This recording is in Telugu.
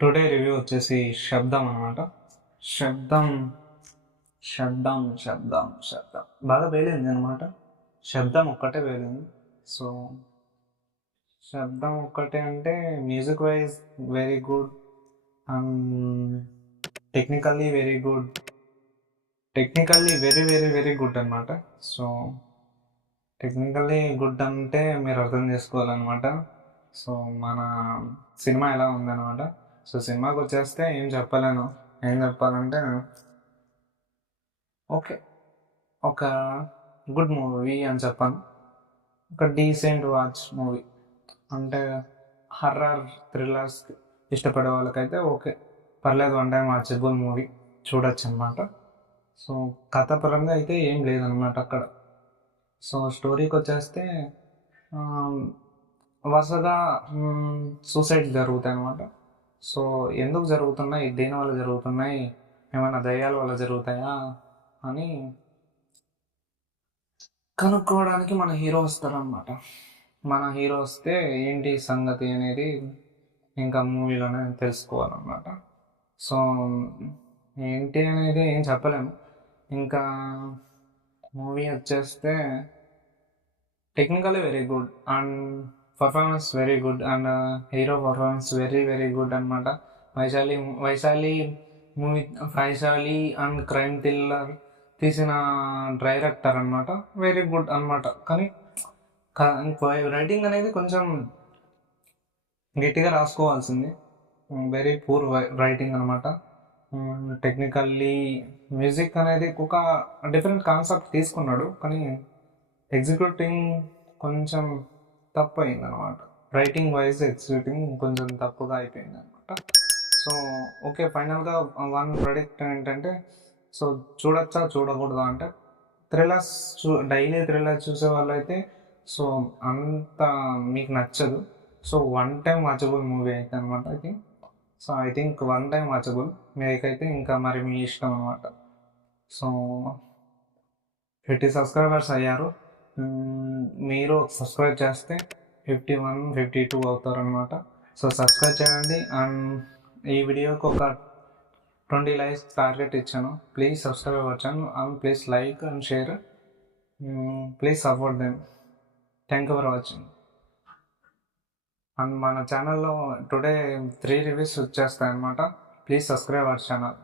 టుడే రివ్యూ వచ్చేసి శబ్దం అనమాట. శబ్దం శబ్దం శబ్దం శబ్దం బాగా పేలింది అనమాట. శబ్దం ఒక్కటే పేలింది. సో శబ్దం ఒక్కటే అంటే music wise very good and technically very good, technically very very very good అనమాట. సో టెక్నికల్లీ గుడ్ అంటే మీరు అర్థం చేసుకోవాలన్నమాట. సో మన సినిమా ఎలా ఉందన్నమాట. సో సినిమాకి వచ్చేస్తే ఏం చెప్పలేను. ఏం చెప్పాలంటే ఓకే, ఒక గుడ్ మూవీ అని చెప్పాను. ఒక డీసెంట్ వాచ్ మూవీ అంటే హర్రర్ థ్రిల్లర్స్ ఇష్టపడే వాళ్ళకైతే ఓకే, పర్లేదు, వన్ టైం వాచబుల్ మూవీ చూడొచ్చు అనమాట. సో కథ పరంగా అయితే ఏం లేదనమాట అక్కడ. సో స్టోరీకి వచ్చేస్తే వరుసగా సూసైడ్ జరుగుతాయి అనమాట. సో ఎందుకు జరుగుతున్నాయి, దేని వల్ల జరుగుతున్నాయి, ఏమైనా దయ్యాల వల్ల జరుగుతాయా అని కనుక్కోవడానికి మన హీరో వస్తారనమాట. మన హీరో వస్తే ఏంటి సంగతి అనేది ఇంకా మూవీలోనే తెలుసుకోవాలన్నమాట. సో ఏంటి అనేది ఏం చెప్పలేము. ఇంకా మూవీ వచ్చేస్తే technically very good and performance very good and hero performance very very good అనమాట. Vaishali Vaishali movie, Vaishali and crime thriller తీసిన డైరెక్టర్ అనమాట. వెరీ గుడ్ అనమాట. కానీ రైటింగ్ అనేది కొంచెం గట్టిగా రాసుకోవాల్సింది. వెరీ పూర్ రైటింగ్ అనమాట. టెక్నికల్లీ మ్యూజిక్ అనేది ఒక డిఫరెంట్ కాన్సెప్ట్ తీసుకున్నాడు, కానీ ఎగ్జిక్యూటింగ్ కొంచెం తప్పు అయింది అనమాట. రైటింగ్ వైజ్ ఎగ్జిక్యూటింగ్ కొంచెం తప్పుగా అయిపోయింది అనమాట. సో ఓకే, ఫైనల్గా వన్ ప్రోడక్ట్ ఏంటంటే, సో చూడొచ్చా చూడకూడదా అంటే, థ్రిల్లర్స్ డైలీ థ్రిల్లర్ చూసే వాళ్ళైతే సో అంత మీకు నచ్చదు. So one time watchable movie అయితే అనమాట ఇది. So I think one time watchable, మీకైతే ఇంకా మరి మీ ఇష్టం అనమాట. సో 50 సబ్స్క్రైబర్స్ అయ్యారు. మీరు సబ్స్క్రైబ్ చేస్తే 51, 52 అవుతారనమాట. సో సబ్స్క్రైబ్ చేయండి. అండ్ ఈ వీడియోకి ఒక 20 లైక్స్ టార్గెట్ ఇచ్చాను. ప్లీజ్ సబ్స్క్రైబ్ అవ్వచ్చాను and please like and share. Please support them. Thank you for watching. And మన ఛానల్లో టుడే 3 రివ్యూస్ వచ్చేస్తాయి అనమాట. Please subscribe our channel.